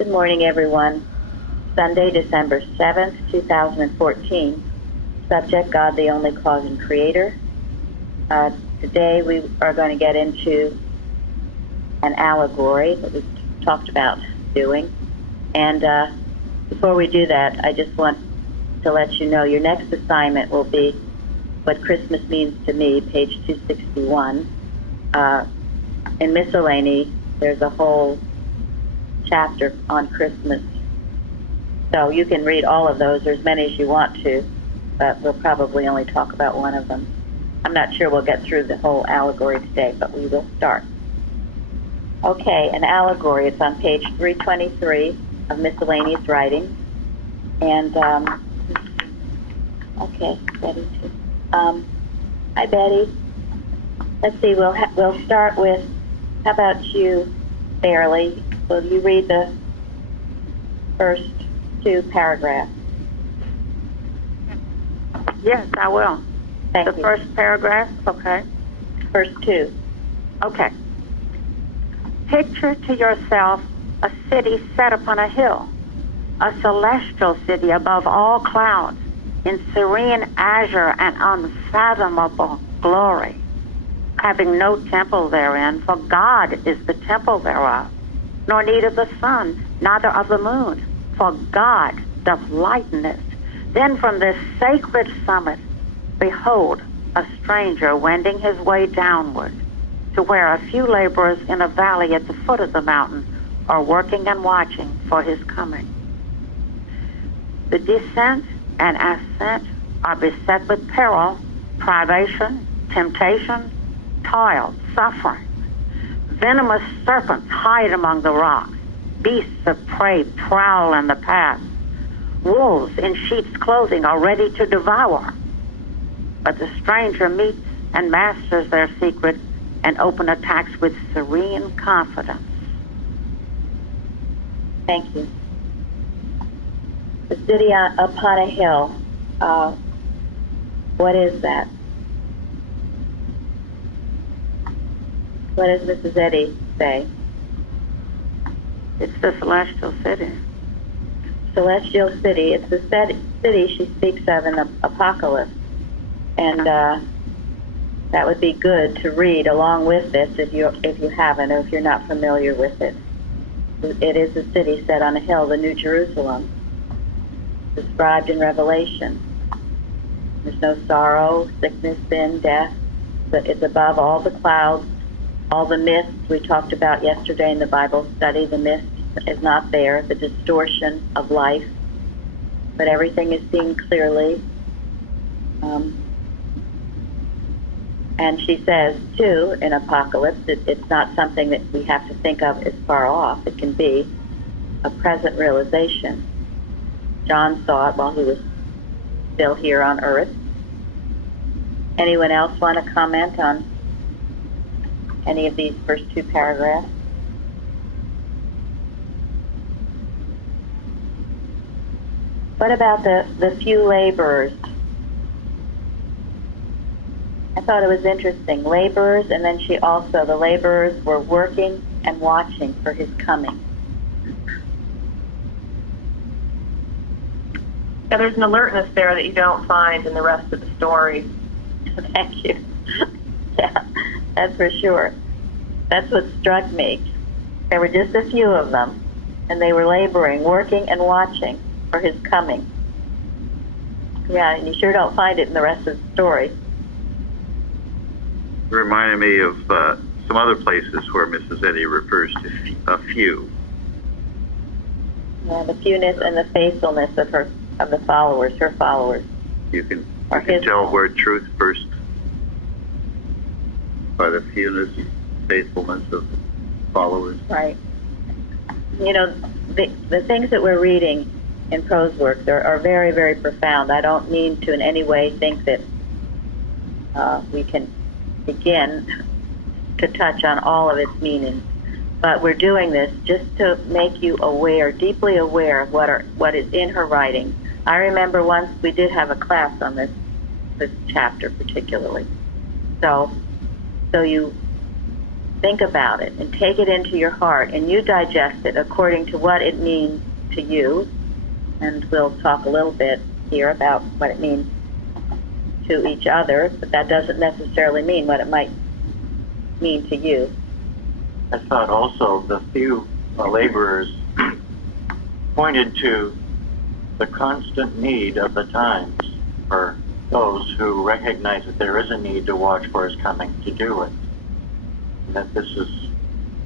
Good morning, everyone. Sunday, December 7th, 2014. Subject, God, the only cause and creator. Today we are going to get into an allegory that we talked about doing. And before we do that, I just want to let you know your next assignment will be What Christmas Means to Me, page 261. In Miscellany, there's a whole chapter on Christmas. So you can read all of those, or as many as you want to, but we'll probably only talk about one of them. I'm not sure we'll get through the whole allegory today, but we will start. Okay, an allegory. It's on page 323 of Miscellaneous Writings. And, okay, Betty too. Hi, Betty. Let's see, we'll start with, how about you, Fairley? Will you read the first two paragraphs? Yes, I will. Thank you. The first paragraph, okay. First two. Okay. Picture to yourself a city set upon a hill, a celestial city above all clouds, in serene azure and unfathomable glory, having no temple therein, for God is the temple thereof, nor need of the sun, neither of the moon, for God doth lighten it. Then from this sacred summit, behold, a stranger wending his way downward, to where a few laborers in a valley at the foot of the mountain are working and watching for his coming. The descent and ascent are beset with peril, privation, temptation, toil, suffering. Venomous serpents hide among the rocks. Beasts of prey prowl in the path. Wolves in sheep's clothing are ready to devour. But the stranger meets and masters their secret and open attacks with serene confidence. Thank you. The city upon a hill. What is that? What does Mrs. Eddy say? It's the celestial city. Celestial city. It's the city she speaks of in the Apocalypse. And that would be good to read along with this if you haven't, or if you're not familiar with it. It is a city set on a hill, the New Jerusalem, described in Revelation. There's no sorrow, sickness, sin, death. But it's above all the clouds, all the mist we talked about yesterday in the Bible study. The mist is not there, the distortion of life, but everything is seen clearly. And she says, too, in Apocalypse, it's not something that we have to think of as far off. It can be a present realization. John saw it while he was still here on earth. Anyone else want to comment on any of these first two paragraphs? What about the few laborers? I thought it was interesting. Laborers, and then the laborers were working and watching for his coming. Yeah, there's an alertness there that you don't find in the rest of the story. Thank you. Yeah, that's for sure. That's what struck me. There were just a few of them, and they were laboring, working, and watching for his coming. Yeah, and you sure don't find it in the rest of the story. It reminded me of some other places where Mrs. Eddy refers to a few. Yeah, the fewness and the faithfulness of the followers, her followers. You can tell where truth first, by the fewness, faithfulness of followers. Right. You know, the things that we're reading in prose works are very, very profound. I don't mean to in any way think that we can begin to touch on all of its meanings, but we're doing this just to make you aware, deeply aware of what is in her writing. I remember once we did have a class on this chapter particularly. So you think about it and take it into your heart, and you digest it according to what it means to you. And we'll talk a little bit here about what it means to each other, but that doesn't necessarily mean what it might mean to you. I thought also the few laborers pointed to the constant need of the times for those who recognize that there is a need to watch for his coming to do it. And that this is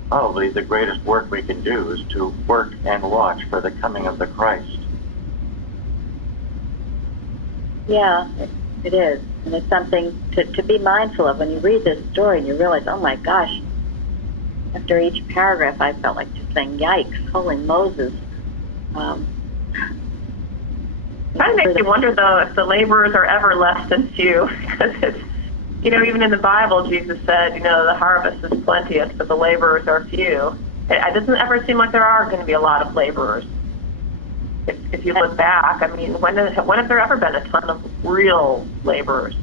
probably the greatest work we can do, is to work and watch for the coming of the Christ. Yeah, it is. And it's something to be mindful of when you read this story and you realize, oh my gosh, after each paragraph I felt like just saying, yikes, holy Moses. Kind of makes you wonder, though, if the laborers are ever less than few. Because it's, even in the Bible, Jesus said, the harvest is plenteous, but the laborers are few. It doesn't ever seem like there are going to be a lot of laborers. If you look back, when has there ever been a ton of real laborers?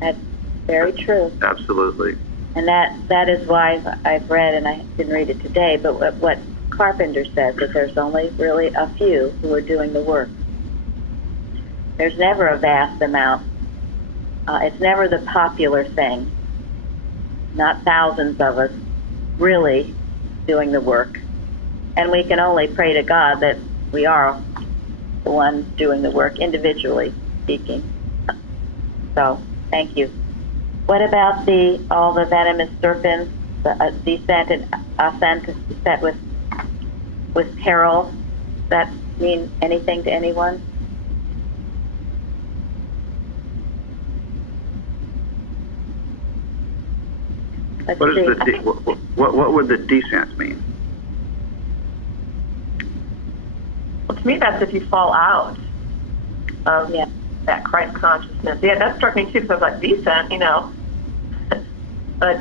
That's very true. Absolutely. And that is why I've read, and I didn't read it today, but what Carpenter says, that there's only really a few who are doing the work. There's never a vast amount. It's never the popular thing. Not thousands of us really doing the work. And we can only pray to God that we are the ones doing the work, individually speaking. So, thank you. What about all the venomous serpents, the descent and ascent set with peril? Does that mean anything to anyone? Let's What is see. what would the descent mean? Well, to me, that's if you fall out of that Christ consciousness. Yeah, that struck me too, because I was like, descent, But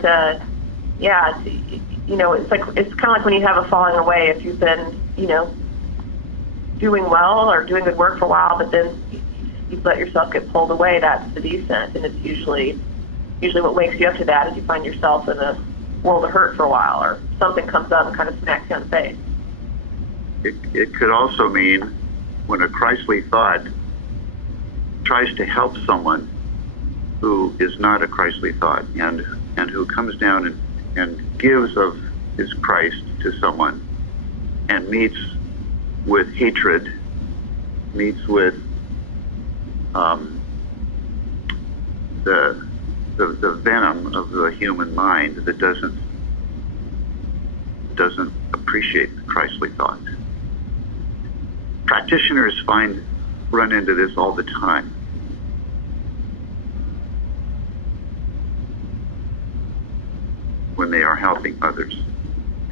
it's kind of like when you have a falling away. If you've been, doing well or doing good work for a while, but then you let yourself get pulled away, that's the descent, and it's usually what wakes you up to that is you find yourself in a world of hurt for a while, or something comes up and kind of smacks you on the face. It could also mean when a Christly thought tries to help someone who is not a Christly thought, and who comes down and gives of his Christ to someone, and meets with hatred, meets with the venom of the human mind that doesn't appreciate the Christly thought. Practitioners run into this all the time. When they are helping others.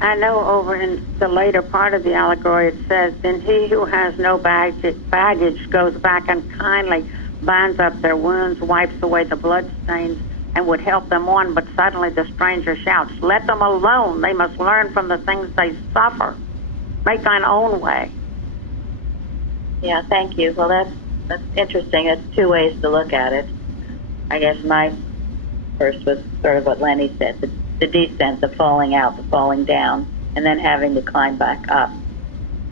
I know over in the later part of the allegory it says, then he who has no baggage goes back and kindly binds up their wounds, wipes away the blood stains, and would help them on, but suddenly the stranger shouts, let them alone. They must learn from the things they suffer. Make thine own way. Yeah, thank you. Well, that's interesting. That's two ways to look at it. I guess my first was sort of what Lenny said, the descent, the falling out, the falling down, and then having to climb back up.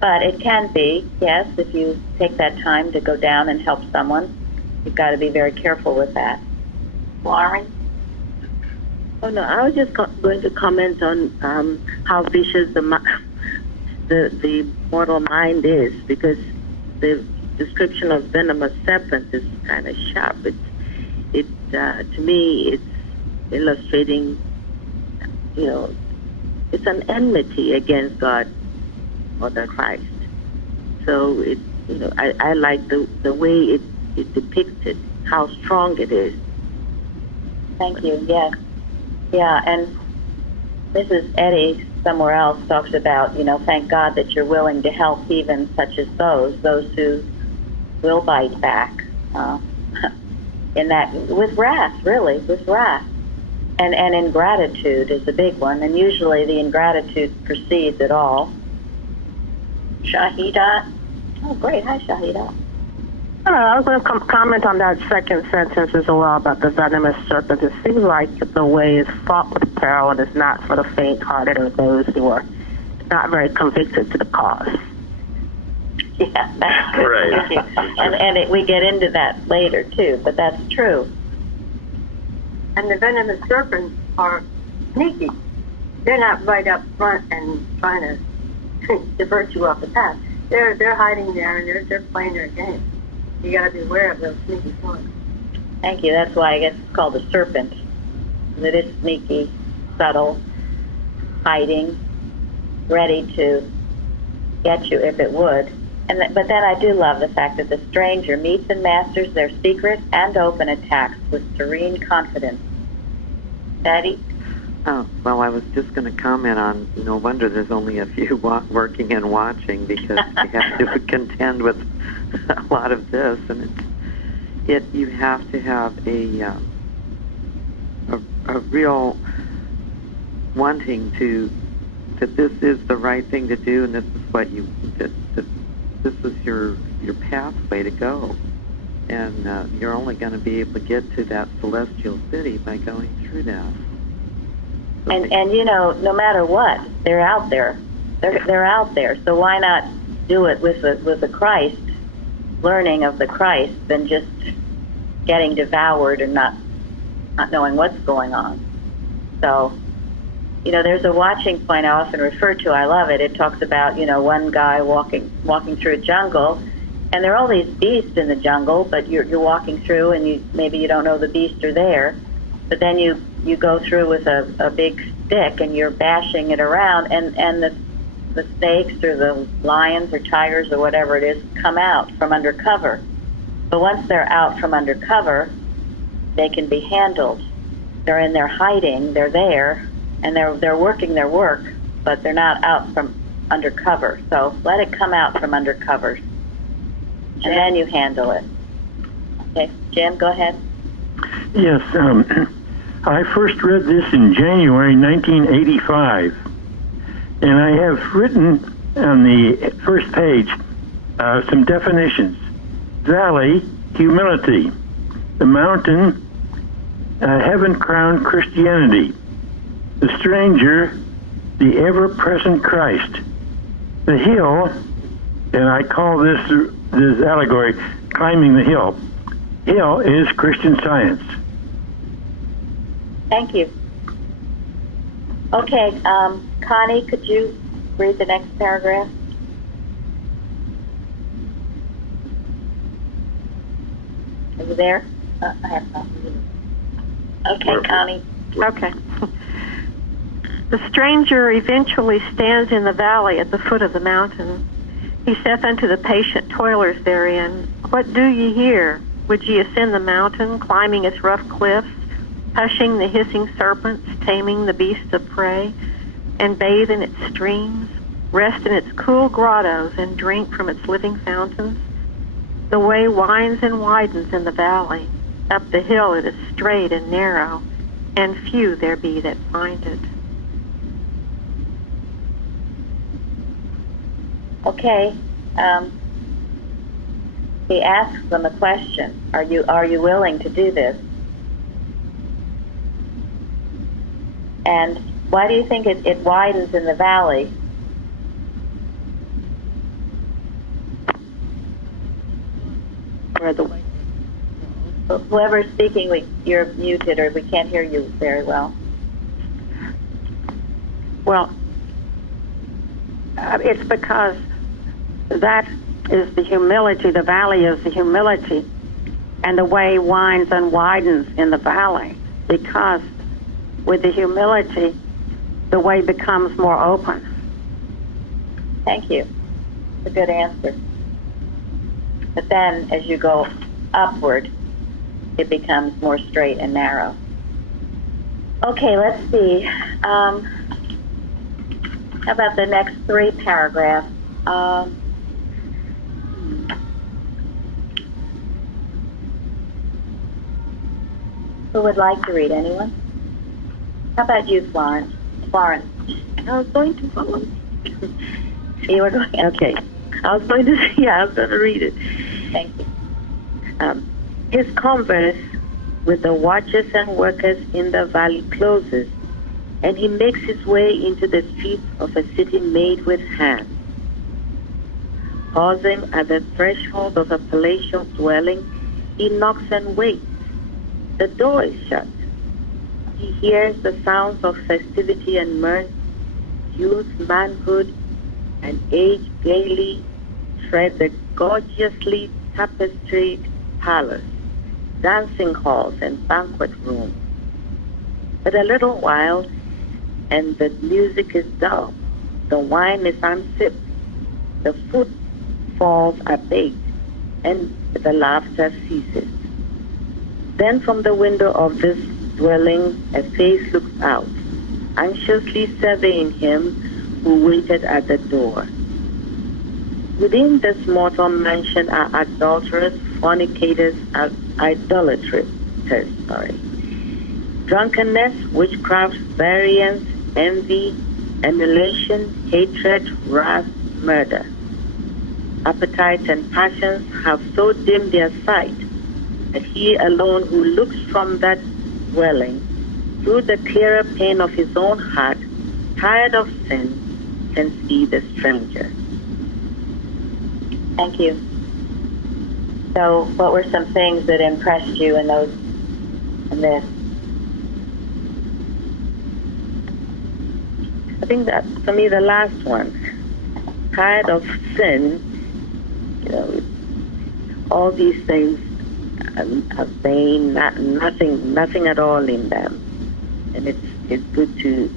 But it can be, yes, if you take that time to go down and help someone, you've got to be very careful with that. Lauren? Oh no, I was just going to comment on how vicious the mortal mind is, because the description of venomous serpent is kind of sharp. To me, it's illustrating, it's an enmity against God or the Christ. So I like the way it depicts it, how strong it is. Thank you. Yes. Yeah, and Mrs. Eddy somewhere else talks about, thank God that you're willing to help even such as those who will bite back, in that, with wrath, really, with wrath. And ingratitude is a big one, and usually the ingratitude precedes it all. Shahida? Oh, great. Hi, Shahida. I was going to comment on that second sentence as well about the venomous serpent. It seems like the way is fraught with peril. peril and is not for the faint-hearted or those who are not very convicted to the cause. Yeah, that's good. Right. Thank you. And we get into that later, too, but that's true. And the venomous serpents are sneaky. They're not right up front and trying to divert you off the path. They're hiding there and they're playing their game. You got to be aware of those sneaky ones. Thank you. That's why I guess it's called a serpent. It is sneaky, subtle, hiding, ready to get you if it would. But then I do love the fact that the stranger meets and masters their secret and open attacks with serene confidence. Betty? Oh, well, I was just going to comment on, no wonder there's only a few working and watching, because you have to contend with a lot of this, and you have to have a real wanting that this is the right thing to do, and this is what this is your pathway to go, and you're only going to be able to get to that celestial city by going through that. And you know, no matter what, they're out there. They're out there. So why not do it with the Christ, learning of the Christ, than just getting devoured and not knowing what's going on. So, you know, there's a watching point I often refer to. I love it. It talks about, you know, one guy walking through a jungle, and there are all these beasts in the jungle, but you're walking through, and maybe you don't know the beasts are there, but then you go through with a big stick and you're bashing it around, and the snakes or the lions or tigers or whatever it is come out from under cover. But once they're out from under cover, they can be handled. They're in there hiding, they're there, and they're working their work, but they're not out from under cover. So let it come out from under cover, and then you handle it. Okay, Jim, go ahead. Yes, I first read this in January 1985, and I have written on the first page some definitions. Valley, humility. The mountain, heaven-crowned Christianity. The stranger, the ever-present Christ. The hill, and I call this allegory, climbing the hill. Hill is Christian Science. Thank you. Okay, Connie, could you read the next paragraph? Are you there? I have nothing. Okay, Connie. Okay. The stranger eventually stands in the valley at the foot of the mountain. He saith unto the patient toilers therein, What do ye here? Would ye ascend the mountain, climbing its rough cliffs, hushing the hissing serpents, taming the beasts of prey, and bathe in its streams, rest in its cool grottos, and drink from its living fountains? The way winds and widens in the valley. Up the hill it is straight and narrow, and few there be that find it. Okay. He asks them a question. Are you willing to do this? And why do you think it widens in the valley? Whoever's speaking, you're muted, or we can't hear you very well. Well, it's because that is the humility. The valley is the humility, and the way winds and widens in the valley, because with the humility, the way becomes more open. Thank you. It's a good answer. But then, as you go upward, it becomes more straight and narrow. Okay, let's see. How about the next three paragraphs? Who would like to read? Anyone? How about you, Florence? Florence. I was going to follow. You were going. Okay. I was going to read it. Thank you. His converse with the watchers and workers in the valley closes. and he makes his way into the streets of a city made with hands. Pausing at the threshold of a palatial dwelling, he knocks and waits. The door is shut. He hears the sounds of festivity and mirth. Youth, manhood, and age gaily tread the gorgeously tapestried palace, dancing halls, and banquet rooms. But a little while, and the music is dull. The wine is unsipped. The footfalls abate, and the laughter ceases. Then from the window of this dwelling, a face looks out, anxiously surveying him who waited at the door. Within this mortal mansion are adulterers, fornicators, and idolaters, drunkenness, witchcraft, variance, envy, emulation, hatred, wrath, murder. Appetites and passions have so dimmed their sight that he alone who looks from that dwelling through the clearer pane of his own heart, tired of sin, can see the stranger. Thank you. So, what were some things that impressed you in this? I think that for me, the last one, tired of sin, all these things are vain, nothing at all in them, and it's good to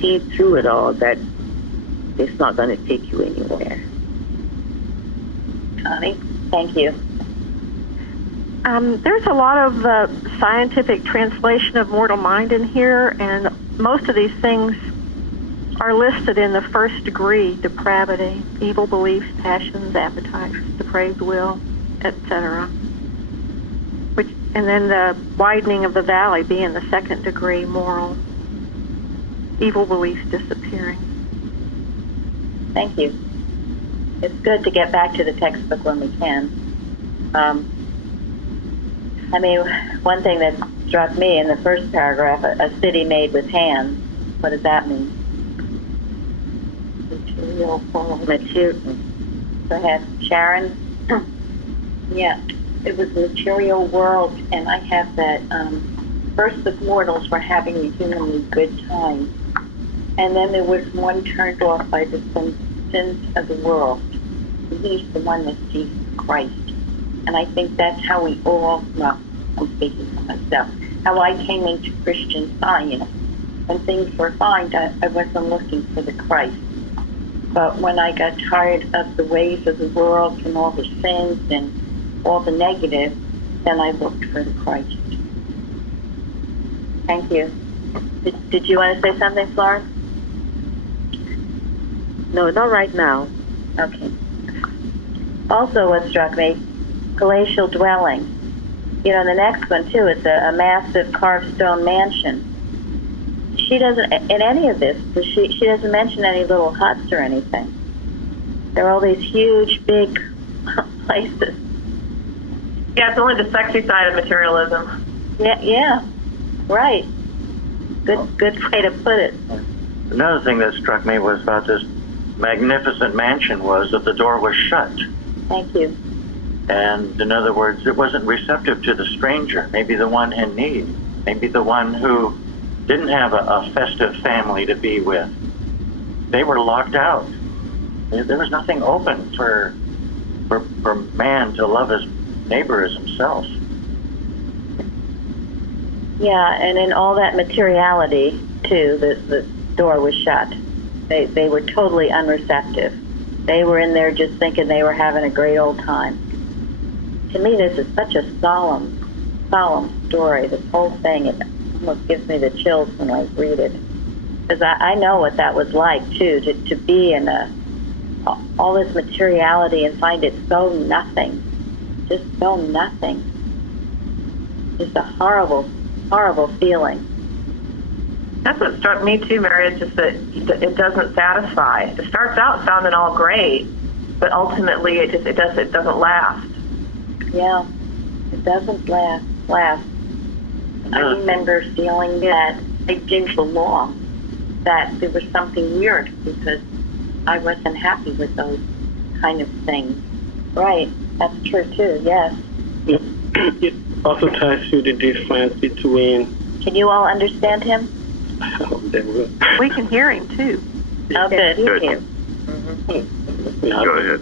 see through it all that it's not going to take you anywhere. Connie, thank you. There's a lot of scientific translation of mortal mind in here, and most of these things are listed in the first degree: depravity, evil beliefs, passions, appetites, depraved will, etc. And then the widening of the valley being the second degree: moral, evil beliefs disappearing. Thank you. It's good to get back to the textbook when we can. One thing that struck me in the first paragraph, a city made with hands, what does that mean? Material. Go ahead, Sharon. Yeah, it was a material world, and I have that, first the mortals were having a humanly good time, and then there was one turned off by the sins of the world. And he's the one that's Jesus Christ. And I think that's how we all, well, I'm speaking for myself, how I came into Christian Science. When things were fine, I wasn't looking for the Christ. But when I got tired of the ways of the world and all the sins and all the negative, then I looked for the Christ. Thank you. Did you want to say something, Florence? No, not right now. Okay. Also, what struck me, palatial dwelling. The next one, too, it's a massive carved stone mansion. She doesn't, in any of this, she doesn't mention any little huts or anything. There are all these huge, big places. Yeah, it's only the sexy side of materialism. Yeah, right. Good way to put it. Another thing that struck me was about this magnificent mansion was that the door was shut. Thank you. And in other words, it wasn't receptive to the stranger, maybe the one in need, maybe the one who didn't have a festive family to be with. They were locked out. There was nothing open for man to love his neighbor as himself. Yeah, and in all that materiality, too, the door was shut. They were totally unreceptive. They were in there just thinking they were having a great old time. To me, this is such a solemn story. This whole thing, it almost gives me the chills when I read it. Because I know what that was like, too, to be in all this materiality and find it so nothing. Just so nothing. It's a horrible, horrible feeling. That's what struck me too, Mary. It's just that it doesn't satisfy. It starts out sounding all great, but ultimately it doesn't last. Yeah, it doesn't last. I remember feeling that I didn't belong. that there was something weird because I wasn't happy with those kind of things. Right, that's true too, yes. It also tells you the difference between... Can you all understand him? We can hear him too. Oh, good. Good. You. Go ahead.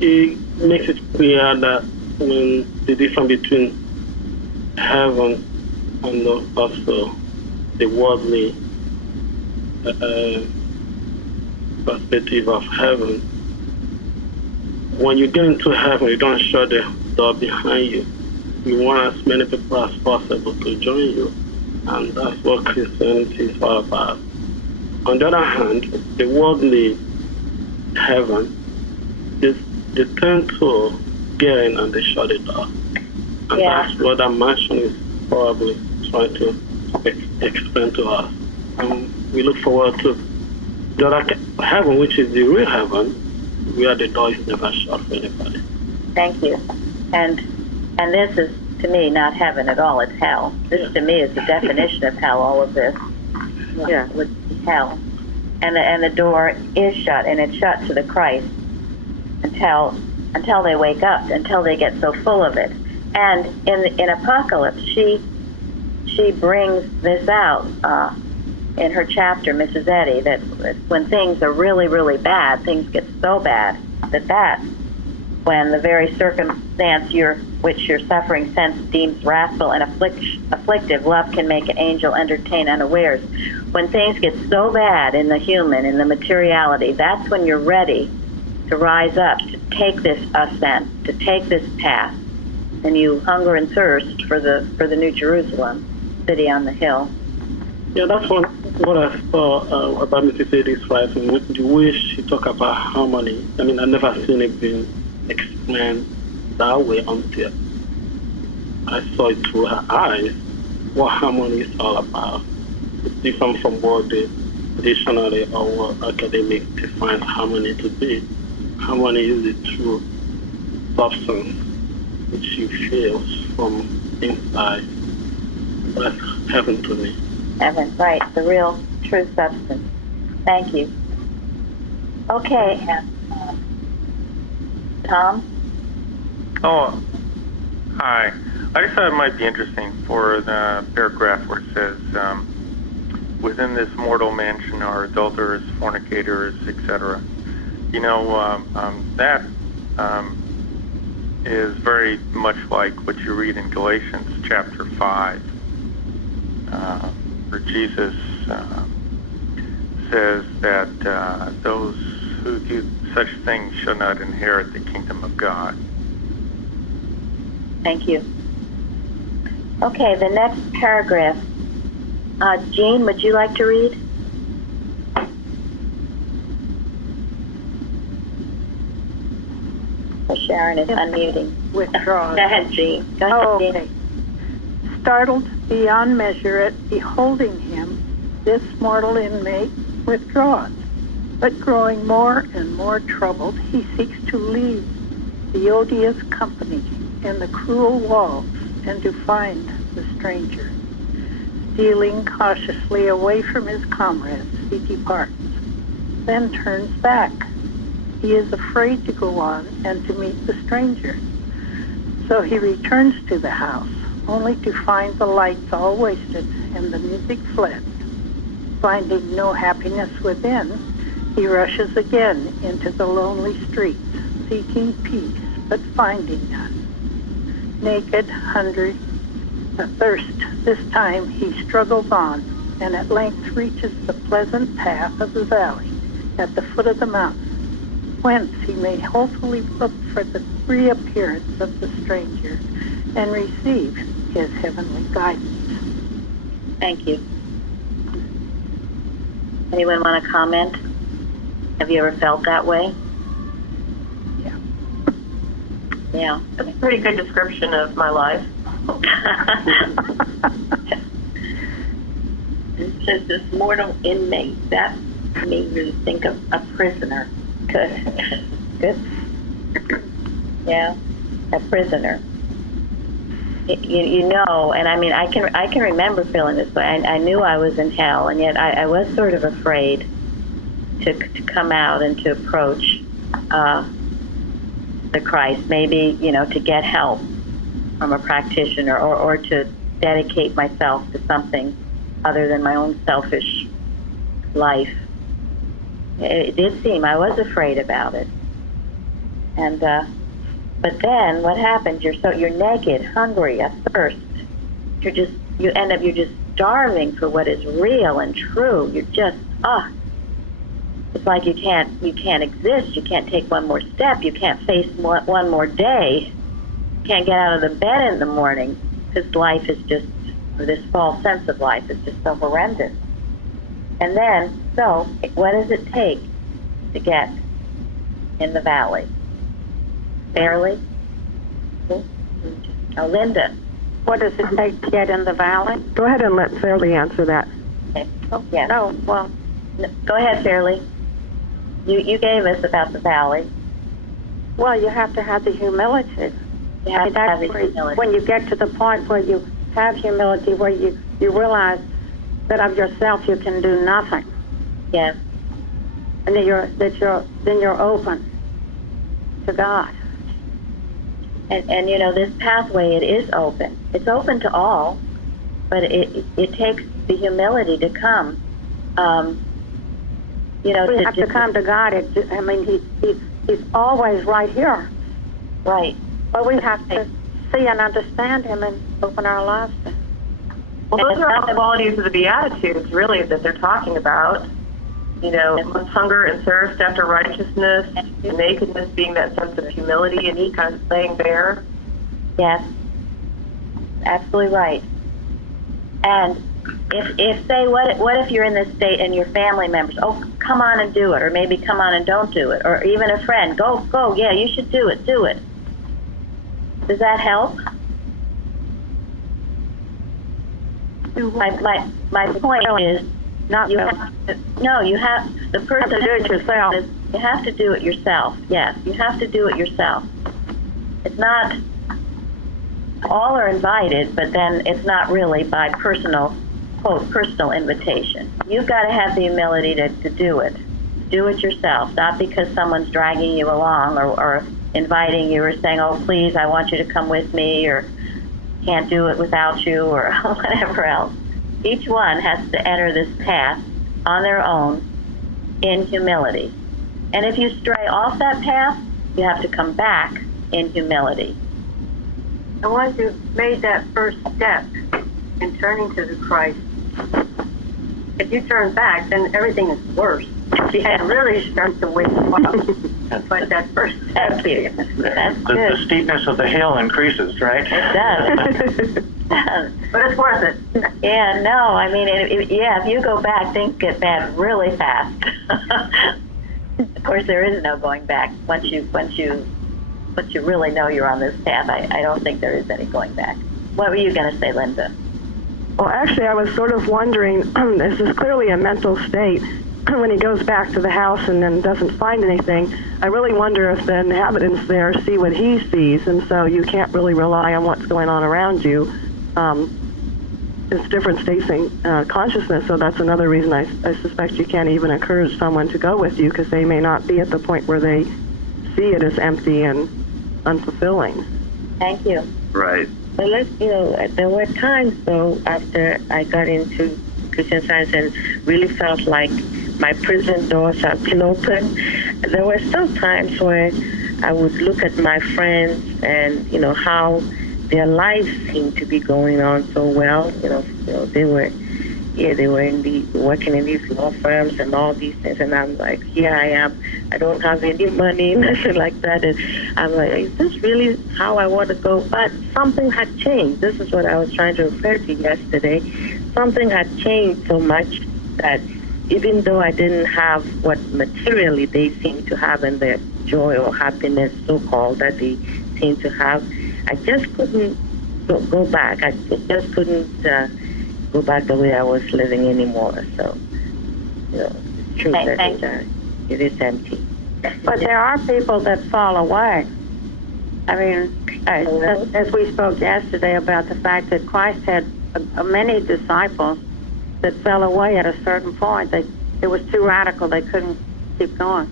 It makes it clear that when the difference between heaven and also the worldly perspective of heaven, when you get into heaven, you don't shut the door behind you. You want as many people as possible to join you, and that's what Christianity is all about. On the other hand, the worldly heaven is they tend to get in and they shut the door. And that's what that mansion is probably trying to explain to us. And we look forward to the other heaven, which is the real heaven, where the door is never shut for anybody. Thank you. And this is, to me, not heaven at all. It's hell. This, to me, is the definition of hell, all of this. Yeah. Would be hell. And the door is shut, and it's shut to the Christ until they wake up, until they get so full of it. And in Apocalypse, she brings this out in her chapter, Mrs. Eddy, that when things are really, really bad, things get so bad that's when the very circumstance which your suffering sense deems wrathful and afflictive, love can make an angel entertain unawares. When things get so bad in the human, in the materiality, that's when you're ready to rise up, to take this ascent, to take this path, and you hunger and thirst for the New Jerusalem, city on the hill. Yeah, that's what I saw about Mrs. Eddy's writing, the way she talked about harmony. I mean, I've never seen it being explained that way until I saw it through her eyes, what harmony is all about. It's different from what the dictionary or what academics define harmony to be. Harmony is the true substance which you feel from inside. That's heaven to me. Heaven, right, the real, true substance. Thank you. Okay, Tom? Oh, hi. I just thought it might be interesting for the paragraph where it says, within this mortal mansion are adulterers, fornicators, etc. You know, that is very much like what you read in Galatians chapter 5, where Jesus says that those who do such things shall not inherit the kingdom of God. Thank you. Okay, the next paragraph. Jean, would you like to read? Sharon is unmuting. Withdraws. Go ahead, Jean. Go ahead, Jean. Okay. Startled beyond measure at beholding him, this mortal inmate withdraws. But growing more and more troubled, he seeks to leave the odious company and the cruel walls and to find the stranger. Stealing cautiously away from his comrades, he departs, then turns back. He is afraid to go on and to meet the stranger. So he returns to the house, only to find the lights all wasted and the music fled. Finding no happiness within, he rushes again into the lonely streets, seeking peace, but finding none. Naked, hungry, athirst, this time he struggles on, and at length reaches the pleasant path of the valley at the foot of the mountain, whence he may hopefully look for the reappearance of the stranger and receive his heavenly guidance. Thank you. Anyone want to comment? Have you ever felt that way? Yeah. Yeah. That's a pretty good description of my life. It says this mortal inmate. That made me think of a prisoner. Good. Good. Yeah, a prisoner. you know, and I mean, I can remember feeling this way. I knew I was in hell, and yet I was sort of afraid to come out and to approach the Christ, maybe, you know, to get help from a practitioner or to dedicate myself to something other than my own selfish life. It did seem I was afraid about it. And but then what happens? You're naked, hungry, athirst. You end up just starving for what is real and true. You're just it's like you can't exist. You can't take one more step. You can't face one more day. You can't get out of the bed in the morning because life is just, or this false sense of life is just so horrendous. And then, so what does it take to get in the valley? Fairly? Oh, Linda. What does it take to get in the valley? Go ahead and let Fairly answer that. Okay. Oh, yes. No, well, go ahead, Fairly. You gave us about the valley. Well, you have to have the humility. You have to have the humility. When you get to the point where you have humility, where you realize that of yourself you can do nothing. Yes. And then you're open to God. And you know, this pathway, it is open. It's open to all, but it takes the humility to come. You know, we have to come to God. I mean, He's always right here. Right. But we have to see and understand Him and open our lives to Him. Well, those are all qualities of the Beatitudes, really, that they're talking about. You know, hunger and thirst after righteousness, nakedness being that sense of humility and kind of laying bare. Yes, absolutely right. And if say, what if you're in this state and your family members, oh, come on and do it, or maybe come on and don't do it, or even a friend, go, yeah, you should do it. Does that help? My point is, you have the person have to do it yourself. You have to do it yourself. Yes, you have to do it yourself. It's not all are invited, but then it's not really by personal invitation. You've got to have the humility to do it. Do it yourself, not because someone's dragging you along or inviting you or saying, oh, please, I want you to come with me, or can't do it without you, or whatever else. Each one has to enter this path on their own in humility. And if you stray off that path, you have to come back in humility. And once you've made that first step in turning to the Christ, if you turn back, then everything is worse. And really starts to wake up. But that first step, the steepness of the hill increases, right? It does. But it's worth it. Yeah, no, I mean, if you go back, things get bad really fast. Of course, there is no going back. Once you really know you're on this path, I don't think there is any going back. What were you going to say, Linda? Well, actually, I was sort of wondering, this is clearly a mental state. When he goes back to the house and then doesn't find anything, I really wonder if the inhabitants there see what he sees, and so you can't really rely on what's going on around you. It's different states in consciousness, so that's another reason I suspect you can't even encourage someone to go with you, because they may not be at the point where they see it as empty and unfulfilling. Thank you. Right. Well, there were times, though, after I got into Christian Science and really felt like my prison doors have been open, there were some times where I would look at my friends and, how their lives seemed to be going on so well. They were working in these law firms and all these things, and I'm like, here I am. I don't have any money, nothing like that. And I'm like, is this really how I want to go? But something had changed. This is what I was trying to refer to yesterday. Something had changed so much that even though I didn't have what materially they seem to have in their joy or happiness, so-called, that they seem to have, I just couldn't go back. I just couldn't go back the way I was living anymore. So, it's true that it is empty. But there are people that fall away. I mean, as we spoke yesterday about the fact that Christ had many disciples that fell away at a certain point. It was too radical. They couldn't keep going.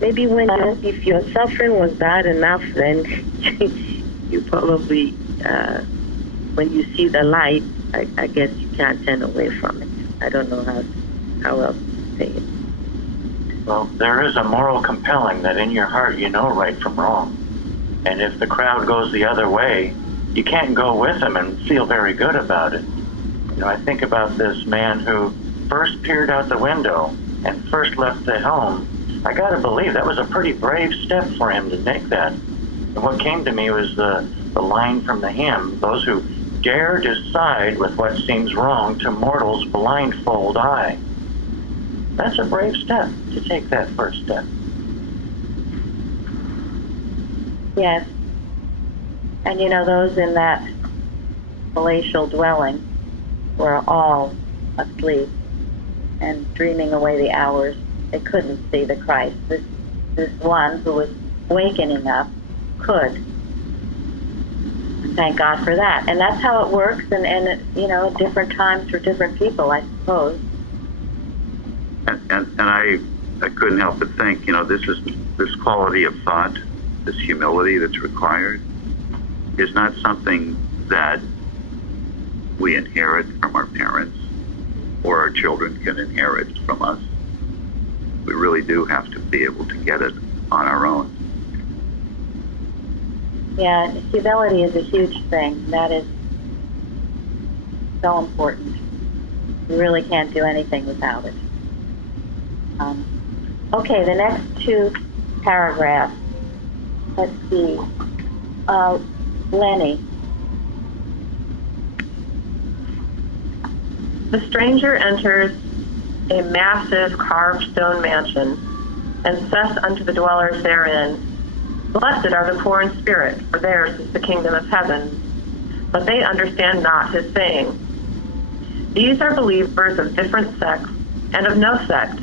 Maybe if your suffering was bad enough, then you probably, when you see the light, I guess you can't turn away from it. I don't know how else to say it. Well, there is a moral compelling that in your heart you know right from wrong. And if the crowd goes the other way, you can't go with them and feel very good about it. You know, I think about this man who first peered out the window and first left the home. I got to believe that was a pretty brave step for him to make that. And what came to me was the line from the hymn, those who dare decide with what seems wrong to mortals' blindfold eye. That's a brave step to take that first step. Yes. And you know, those in that palatial dwelling were all asleep and dreaming away the hours. They couldn't see the Christ. This one who was wakening up could. And thank God for that. And that's how it works, and you know, different times for different people, I suppose. And I couldn't help but think, you know, this quality of thought, this humility that's required, is not something that we inherit from our parents or our children can inherit from us. We really do have to be able to get it on our own. Yeah, humility is a huge thing. That is so important. You really can't do anything without it. Okay, the next two paragraphs. Let's see. Lenny. The stranger enters a massive carved stone mansion and saith unto the dwellers therein, Blessed are the poor in spirit, for theirs is the kingdom of heaven. But they understand not his saying. These are believers of different sects and of no sect,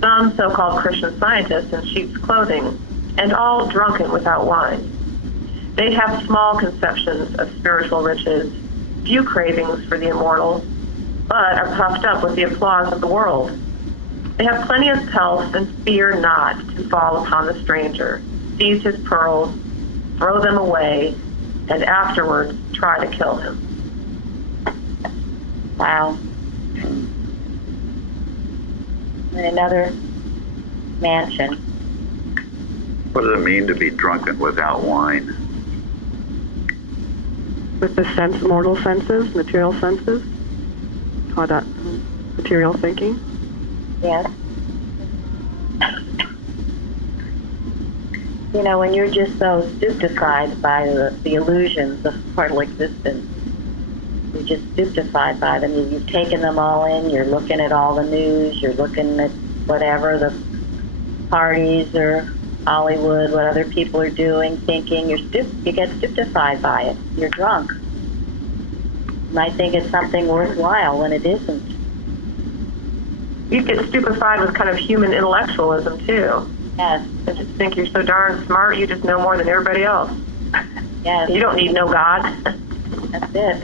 some so-called Christian scientists in sheep's clothing, and all drunken without wine. They have small conceptions of spiritual riches, few cravings for the immortal, but are puffed up with the applause of the world. They have plenty of pelf and fear not to fall upon the stranger, seize his pearls, throw them away, and afterwards try to kill him. Wow. In another mansion. What does it mean to be drunken without wine? With the mortal senses, material senses, how that material thinking. Yes. You know, when you're just so stupefied by the illusions of mortal existence, you're just stupefied by them. You've taken them all in. You're looking at all the news. You're looking at whatever the parties or Hollywood, what other people are doing, thinking. You get stupefied by it. You're drunk. You might think it's something worthwhile when it isn't. You get stupefied with kind of human intellectualism too. Yes. And just think you're so darn smart, you just know more than everybody else. Yes. You don't need no God. That's it.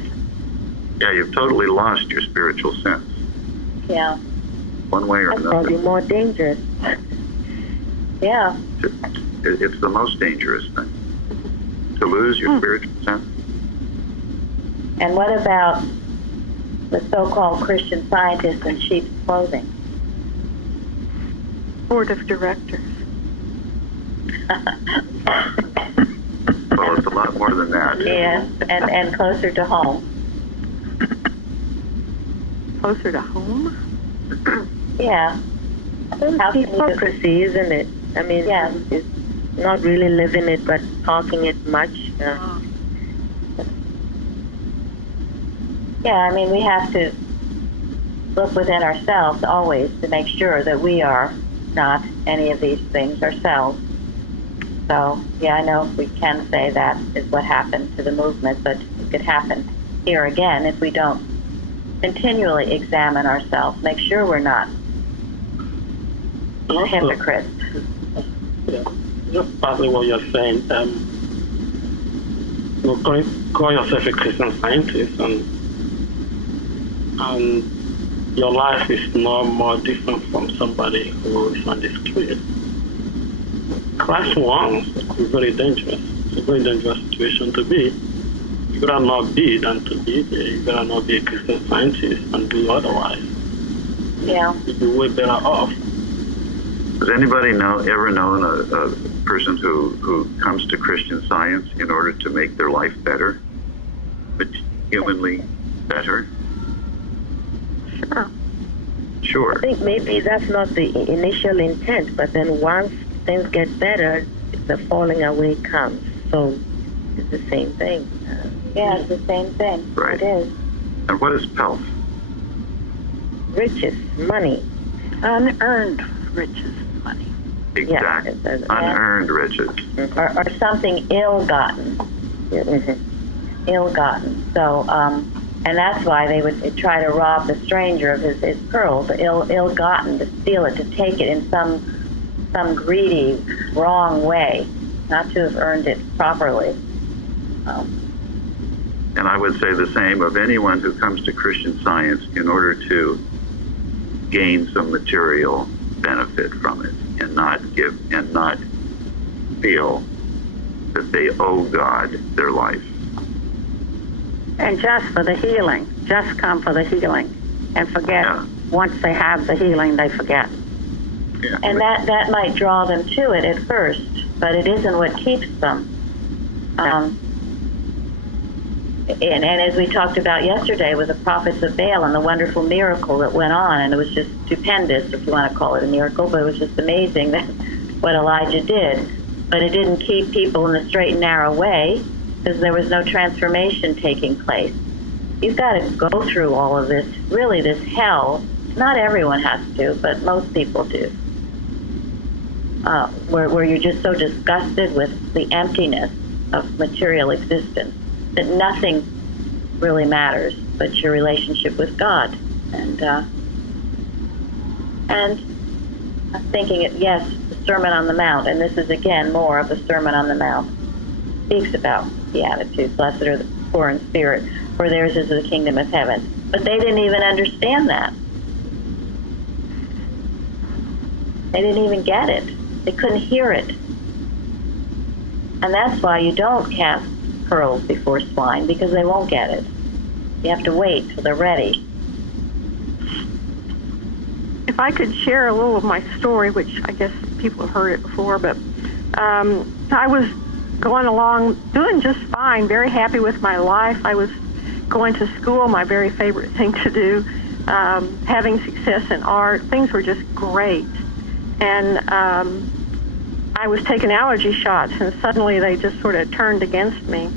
Yeah, you've totally lost your spiritual sense. Yeah. One way or That's another. probably more dangerous. Yeah. It's the most dangerous thing. To lose your spiritual sense. And what about the so-called Christian scientists in sheep's clothing? Board of directors. Well, it's a lot more than that. Yeah, and closer to home. Closer to home? Yeah. It's hypocrisy, isn't it? I mean, yeah. It's not really living it, but talking it much. Yeah, I mean, we have to look within ourselves always to make sure that we are not any of these things ourselves. So, yeah, I know we can say that is what happened to the movement, but it could happen here again if we don't continually examine ourselves, make sure we're not hypocrites. Yeah. just partly what you're saying. You call yourself a Christian Scientist, and your life is no more different from somebody who is on the street. Class 1 is very dangerous. It's a very dangerous situation to be. You better not be than to be there. You better not be a Christian Scientist and do otherwise. Yeah. You'd be way better off. Has anybody ever known a person who comes to Christian Science in order to make their life better, but humanly better? Sure. I think maybe that's not the initial intent, but then once things get better, the falling away comes. So it's the same thing. Yeah, it's the same thing. Right. It is. And what is pelf? Riches, money. Unearned riches, money. Exactly. Yeah. Unearned riches. Or something ill-gotten. Mm-hmm. Ill-gotten. So, and that's why they would try to rob the stranger of his pearls, ill-gotten, to steal it, to take it in some greedy, wrong way, not to have earned it properly. And I would say the same of anyone who comes to Christian Science in order to gain some material benefit from it, and not feel that they owe God their life. And just for the healing, just come for the healing and forget. Yeah. Once they have the healing, they forget. Yeah. And that might draw them to it at first, but it isn't what keeps them. And as we talked about yesterday with the prophets of Baal and the wonderful miracle that went on, and it was just stupendous, if you want to call it a miracle, but it was just amazing that what Elijah did. But it didn't keep people in the straight and narrow way, because there was no transformation taking place. You've got to go through all of this, really this hell. Not everyone has to, but most people do. Where you're just so disgusted with the emptiness of material existence that nothing really matters but your relationship with God. And I'm thinking, yes, the Sermon on the Mount, and this is again more of the Sermon on the Mount, speaks about Beatitudes. Blessed are the poor in spirit, for theirs is the kingdom of heaven. But they didn't even understand that. They didn't even get it. They couldn't hear it. And that's why you don't cast pearls before swine, because they won't get it. You have to wait till they're ready. If I could share a little of my story, which I guess people have heard it before, but I was going along doing just fine, very happy with my life. I was going to school, my very favorite thing to do, having success in art. Things were just great. And I was taking allergy shots, and suddenly they just sort of turned against me.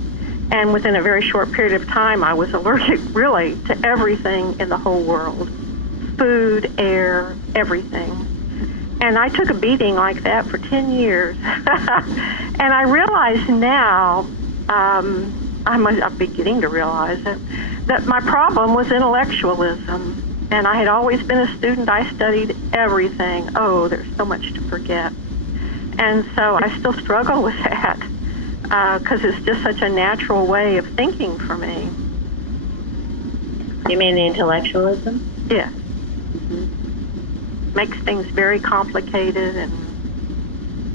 And within a very short period of time, I was allergic, really, to everything in the whole world. Food, air, everything. And I took a beating like that for 10 years. And I realize now, I'm beginning to realize it, that my problem was intellectualism. And I had always been a student. I studied everything. Oh, there's so much to forget. And so I still struggle with that because it's just such a natural way of thinking for me. You mean the intellectualism? Yeah. Mm-hmm. Makes things very complicated and.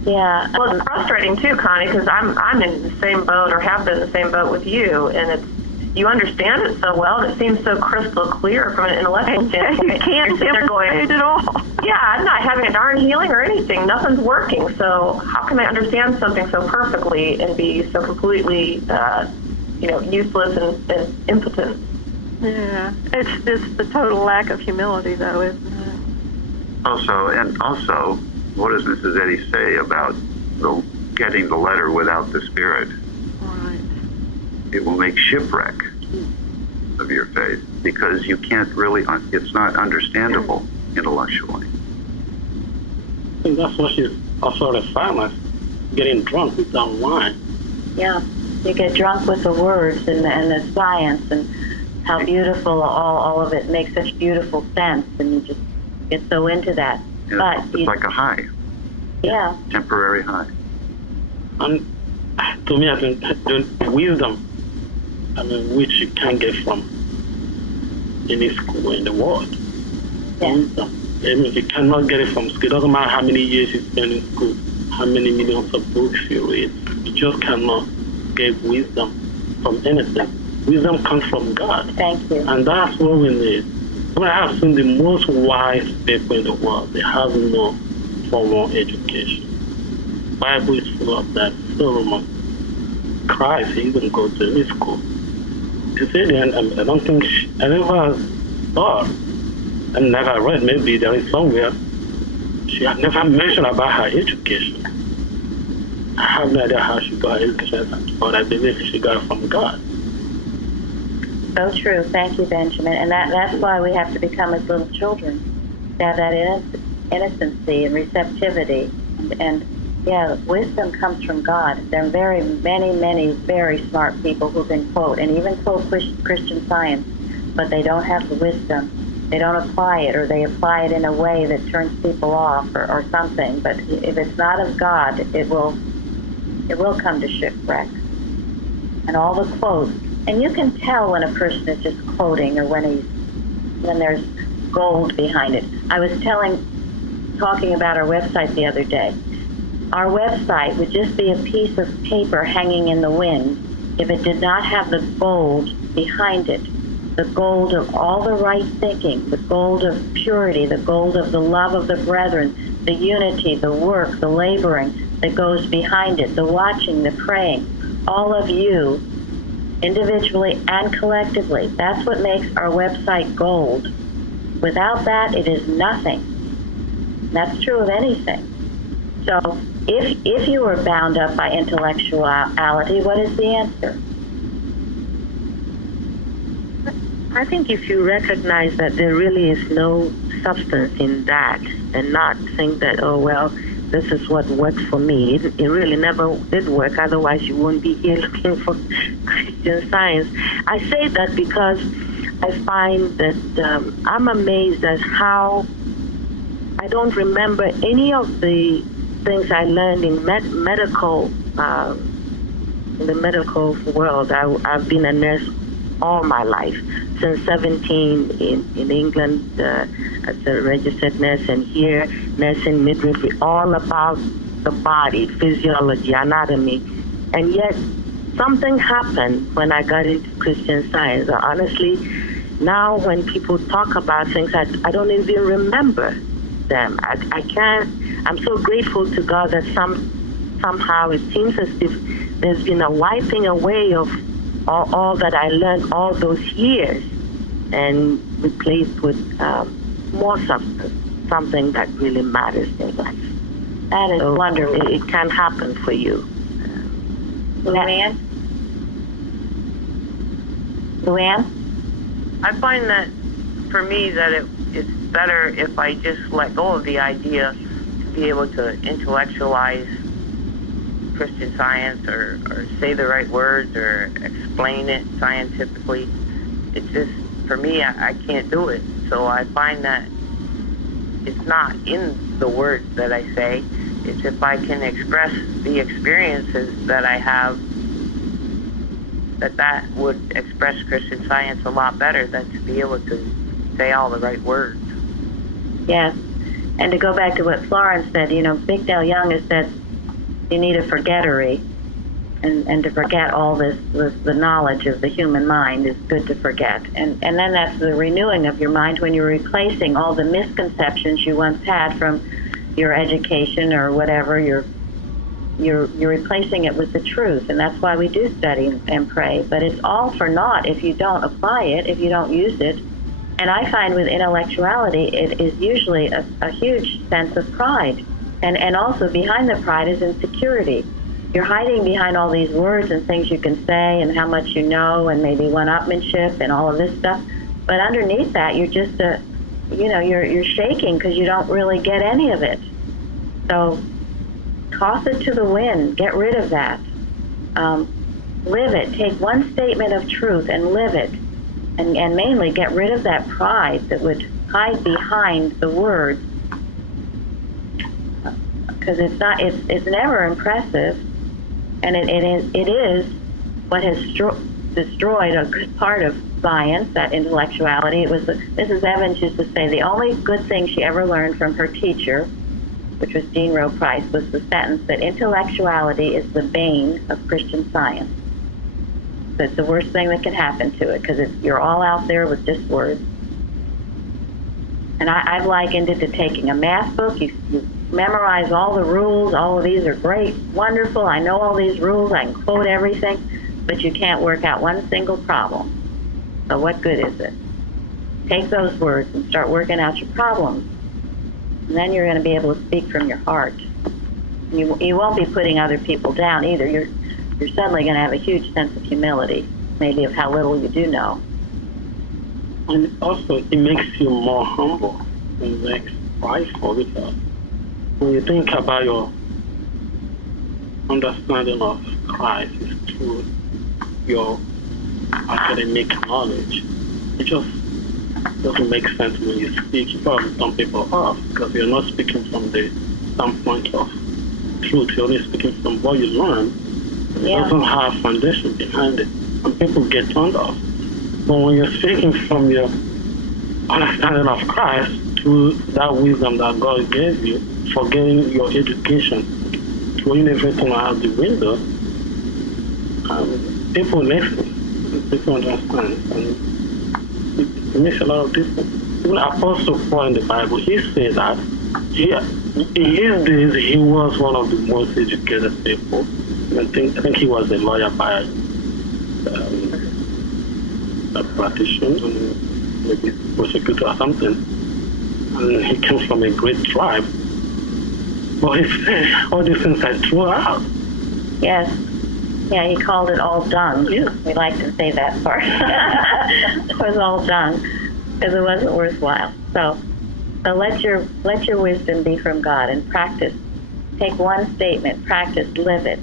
Yeah. Well, it's frustrating too, Connie, because I'm in the same boat, or have been in the same boat with you, and you understand it so well, and it seems so crystal clear from an intellectual standpoint. You can't demonstrate it at all. Yeah, I'm not having a darn healing or anything. Nothing's working. So how can I understand something so perfectly and be so completely, useless and impotent? Yeah, it's the total lack of humility, though, isn't it? Also, what does Mrs. Eddy say about getting the letter without the Spirit? Right. It will make shipwreck of your faith, because you can't really, it's not understandable intellectually. I think that's what she's also referring as, getting drunk without wine. Yeah, you get drunk with the words and the science and how beautiful all of it makes such beautiful sense, and you just get so into that. Yeah, it's like a high. Yeah. Temporary high. And to me, I think the wisdom, which you can't get from any school in the world. Yeah. Wisdom. You cannot get it from school. It doesn't matter how many years you spend in school, how many millions of books you read. You just cannot get wisdom from anything. Wisdom comes from God. Thank you. And that's what we need. I have seen the most wise people in the world. They have no formal education. Bible is full of that. Solomon, Christ, he didn't go to any school. He said, I don't think I never thought, I never read, maybe there is somewhere, she had never mentioned about her education. I have no idea how she got her education, but I believe she got it from God. So true. Thank you, Benjamin. And that's why we have to become as little children. To have that innocency and receptivity. And yeah, wisdom comes from God. There are very many very smart people who can quote, and even quote Christian Science, but they don't have the wisdom. They don't apply it, or they apply it in a way that turns people off or something. But if it's not of God, it will come to shipwreck. And all the quotes. And you can tell when a person is just quoting or when there's gold behind it. I was talking about our website the other day. Our website would just be a piece of paper hanging in the wind if it did not have the gold behind it. The gold of all the right thinking, the gold of purity, the gold of the love of the brethren, the unity, the work, the laboring that goes behind it, the watching, the praying. All of you, individually and collectively. That's what makes our website gold. Without that, it is nothing. That's true of anything. So if you are bound up by intellectuality, what is the answer? I think if you recognize that there really is no substance in that and not think that, oh, well, this is what works for me. It really never did work. Otherwise, you wouldn't be here looking for Christian Science. I say that because I find that I'm amazed at how I don't remember any of the things I learned in medical, in the medical world. I've been a nurse all my life, since 17 in England as a registered nurse, and here nursing midwifery, all about the body, physiology, anatomy. And yet something happened when I got into Christian Science. Honestly, now when people talk about things, I don't even remember them. I can't. I'm so grateful to God that somehow it seems as if there's been a wiping away of all that I learned all those years and replaced with more substance, something that really matters in life. That is wonderful. It can happen for you. Luann? Luann? I find that for me that it's better if I just let go of the idea to be able to intellectualize Christian Science or say the right words or explain it scientifically. It's just, for me, I can't do it. So I find that it's not in the words that I say. It's if I can express the experiences that I have, that would express Christian Science a lot better than to be able to say all the right words. Yeah. And to go back to what Florence said, Big Dale Young has said, you need a forgettery, and to forget all the knowledge of the human mind is good to forget. And then that's the renewing of your mind when you're replacing all the misconceptions you once had from your education or whatever. You're replacing it with the truth, and that's why we do study and pray. But it's all for naught if you don't apply it, if you don't use it. And I find with intellectuality, it is usually a huge sense of pride. And also behind the pride is insecurity. You're hiding behind all these words and things you can say and how much you know and maybe one-upmanship and all of this stuff. But underneath that, you're just you're shaking because you don't really get any of it. So toss it to the wind. Get rid of that. Live it. Take one statement of truth and live it. And mainly get rid of that pride that would hide behind the words. Because it's never impressive, And it is what has destroyed a good part of science, that intellectuality. It was Mrs. Evans used to say the only good thing she ever learned from her teacher, which was Jean Rowe Price, was the sentence that intellectuality is the bane of Christian Science. It's the worst thing that can happen to it, because you're all out there with just words. And I've likened it to taking a math book. You memorize all the rules. All of these are great, wonderful. I know all these rules. I can quote everything, but you can't work out one single problem. So what good is it? Take those words and start working out your problems. And then you're going to be able to speak from your heart. You won't be putting other people down either. You're suddenly going to have a huge sense of humility, maybe of how little you do know. And also, it makes you more humble and makes prideful, because when you think about your understanding of Christ is through your academic knowledge, it just doesn't make sense when you speak. You probably turn people off because you're not speaking from the standpoint of truth. You're only speaking from what you learn. It doesn't have foundation behind it, and people get turned off. But when you're speaking from your understanding of Christ through that wisdom that God gave you, forgetting your education, throwing everything out the window, people listen, people understand, and it makes a lot of difference. Even Apostle Paul in the Bible, he said that in his days he was one of the most educated people. I think he was a lawyer by a practitioner, and maybe prosecutor or something. And he came from a great tribe. But he said all these things I threw out. Yes. Yeah, he called it all dung. Yeah. We like to say that part. It was all dung because it wasn't worthwhile. So let your wisdom be from God, and practice. Take one statement, practice, live it.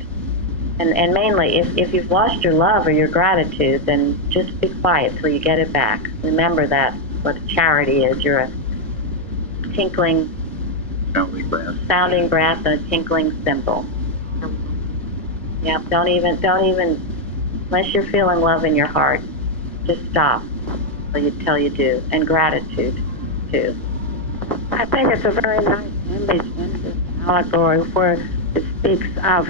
And mainly, if you've lost your love or your gratitude, then just be quiet till you get it back. Remember that, what charity is. You're a tinkling, sounding brass and a tinkling cymbal. Yep, don't even, unless you're feeling love in your heart, just stop till you do. And gratitude, too. I think it's a very nice image in this allegory where it speaks of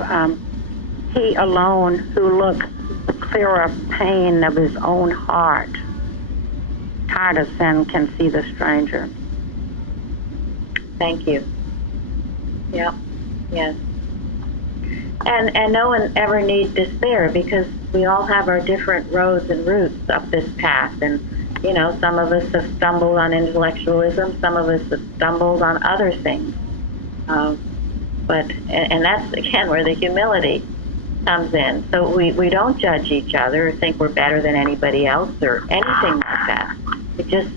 he alone who looks the clearer pain of his own heart, tired of sin, can see the stranger. Thank you. Yep. Yes. And no one ever needs despair, because we all have our different roads and routes up this path. And, some of us have stumbled on intellectualism, some of us have stumbled on other things. But that's, again, where the humility comes in. So we don't judge each other or think we're better than anybody else or anything like that. We just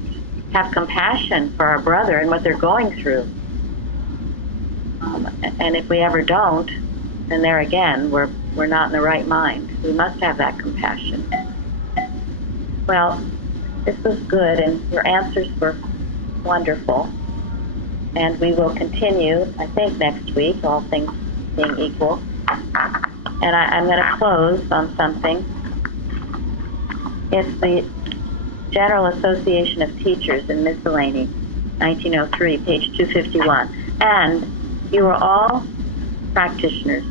have compassion for our brother and what they're going through. And if we ever don't, then there again, we're not in the right mind. We must have that compassion. Well, this was good, and your answers were wonderful. And we will continue, I think, next week, all things being equal. And I'm going to close on something. It's the General Association of Teachers in Miscellany, 1903, page 251. And you are all practitioners.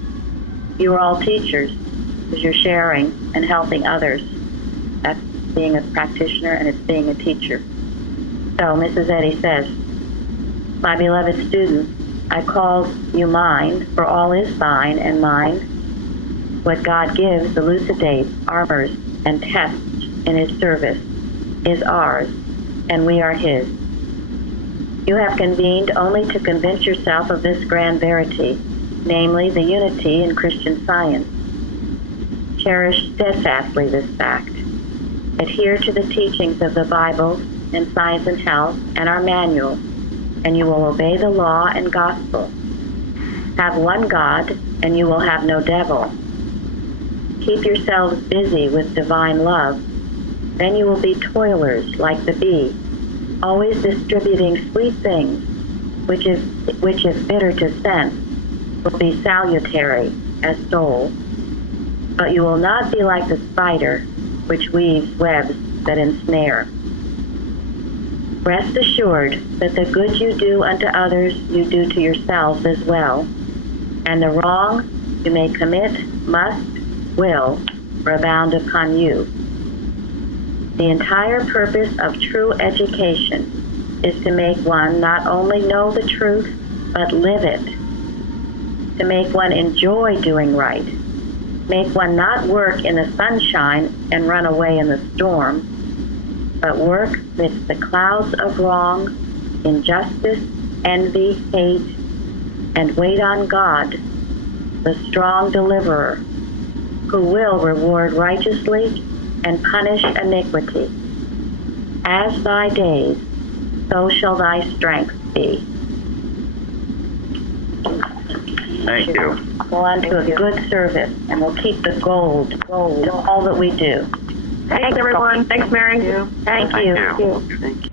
You are all teachers, because you're sharing and helping others. That's being a practitioner, and it's being a teacher. So Mrs. Eddy says, my beloved students, I call you mine, for all is thine and mine. What God gives, elucidates, armors, and tests in his service is ours, and we are his. You have convened only to convince yourself of this grand verity, namely the unity in Christian Science. Cherish steadfastly this fact. Adhere to the teachings of the Bible and Science and Health and our manual, and you will obey the law and gospel. Have one God, and you will have no devil. Keep yourselves busy with divine love. Then you will be toilers like the bee, always distributing sweet things, which if bitter to sense, will be salutary as soul, But you will not be like the spider, which weaves webs that ensnare. Rest assured that the good you do unto others you do to yourselves as well, and the wrong you may commit must, will, rebound upon you. The entire purpose of true education is to make one not only know the truth, but live it. To make one enjoy doing right. Make one not work in the sunshine and run away in the storm, but work midst the clouds of wrong, injustice, envy, hate, and wait on God, the strong deliverer, who will reward righteously and punish iniquity. As thy days, so shall thy strength be. Thank you. Go on to a good service, and we'll keep the gold in all that we do. Thanks, everyone. Thanks, Mary. Thank you. Thank you.